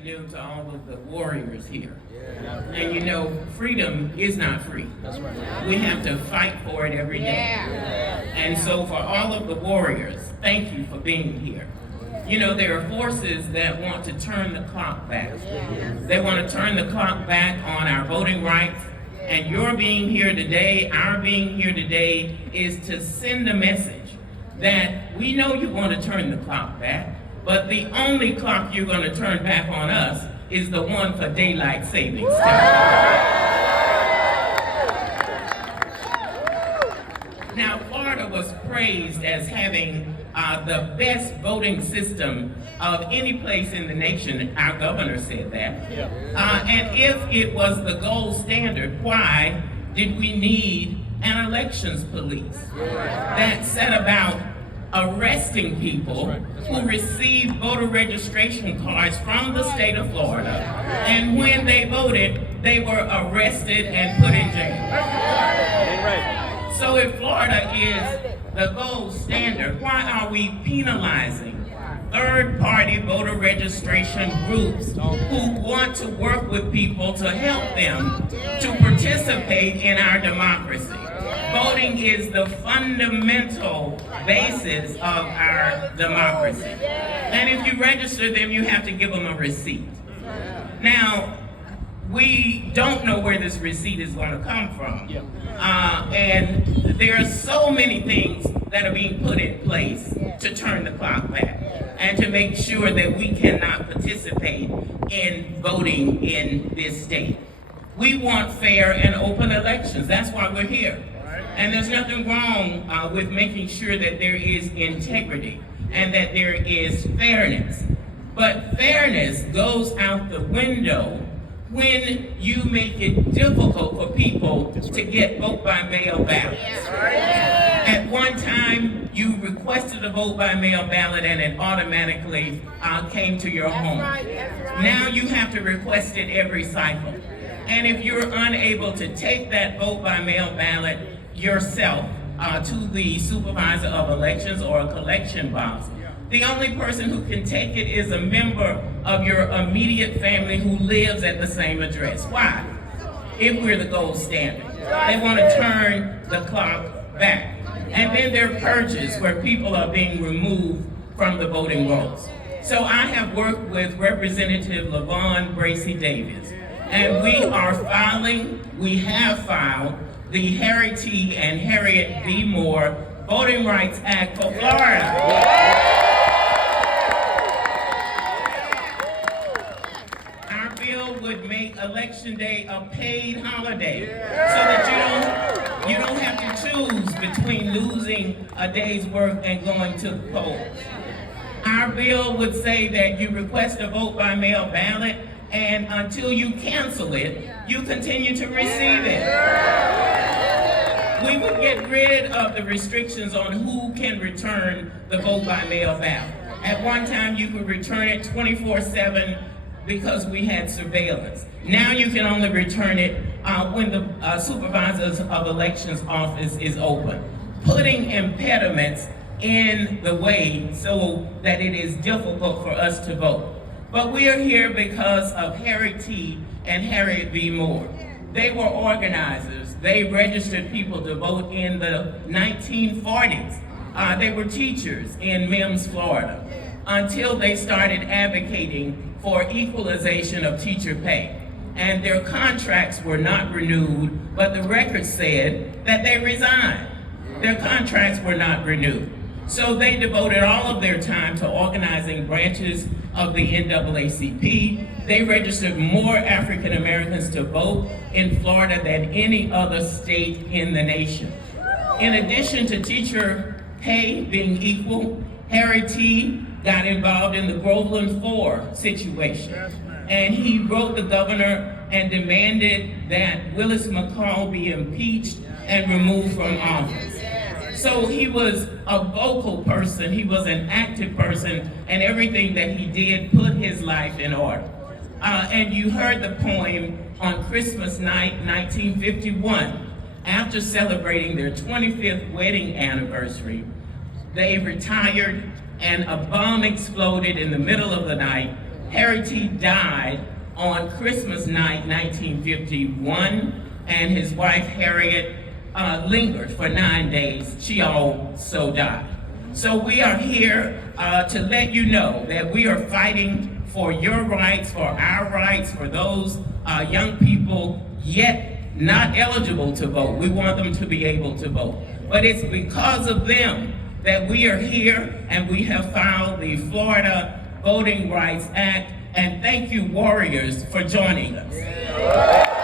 afternoon to all of the warriors here. And you know, freedom is not free. That's right. We have to fight for it every day. And so for all of the warriors, thank you for being here. You know, there are forces that want to turn the clock back. They want to turn the clock back on our voting rights. And your being here today, our being here today, is to send a message that we know you want to turn the clock back, but the only clock you're going to turn back on us is the one for daylight savings time. Now, Florida was praised as having the best voting system of any place in the nation. Our governor said that. And if it was the gold standard, why did we need an elections police that set about arresting people who received voter registration cards from the state of Florida, and when they voted, they were arrested and put in jail? So if Florida is the gold standard, why are we penalizing third-party voter registration groups who want to work with people to help them to participate in our democracy? Voting is the fundamental basis of our democracy. And if you register them, you have to give them a receipt. Now, we don't know where this receipt is going to come from. And there are so many things that are being put in place to turn the clock back and to make sure that we cannot participate in voting in this state. We want fair and open elections. That's why we're here. And there's nothing wrong with making sure that there is integrity and that there is fairness. But fairness goes out the window when you make it difficult for people to get vote by mail ballots. At one time, you requested a vote by mail ballot and it automatically came to your home. Now you have to request it every cycle. And if you're unable to take that vote by mail ballot yourself to the supervisor of elections or a collection box, the only person who can take it is a member of your immediate family who lives at the same address. Why? If we're the gold standard. They want to turn the clock back. And then there are purges where people are being removed from the voting rolls. So I have worked with Representative LaVon Bracy Davis, and we have filed the Harry T. and Harriet B. Moore Voting Rights Act for Florida. Our bill would make Election Day a paid holiday so that you don't have to choose between losing a day's work and going to the polls. Our bill would say that you request a vote by mail ballot, and until you cancel it, you continue to receive it. We would get rid of the restrictions on who can return the vote by mail ballot. At one time, you could return it 24/7 because we had surveillance. Now you can only return it when the supervisors of elections office is open, putting impediments in the way so that it is difficult for us to vote. But we are here because of Harry T. and Harriet B. Moore. They were organizers. They registered people to vote in the 1940s. They were teachers in Mims, Florida, until they started advocating for equalization of teacher pay. And their contracts were not renewed, but the record said that they resigned. Their contracts were not renewed. So they devoted all of their time to organizing branches of the NAACP. They registered more African Americans to vote in Florida than any other state in the nation. In addition to teacher pay being equal, Harry T. got involved in the Groveland 4 situation. And he wrote the governor and demanded that Willis McCall be impeached and removed from office. So he was a vocal person, he was an active person, and everything that he did put his life in order. And you heard the poem on Christmas night, 1951. After celebrating their 25th wedding anniversary, they retired and a bomb exploded in the middle of the night Harry T. died on Christmas night, 1951, and his wife, Harriet, lingered for 9 days. She also died. So we are here to let you know that we are fighting for your rights, for our rights, for those young people yet not eligible to vote. We want them to be able to vote. But it's because of them that we are here and we have filed the Florida Voting Rights Act. And thank you, warriors, for joining us.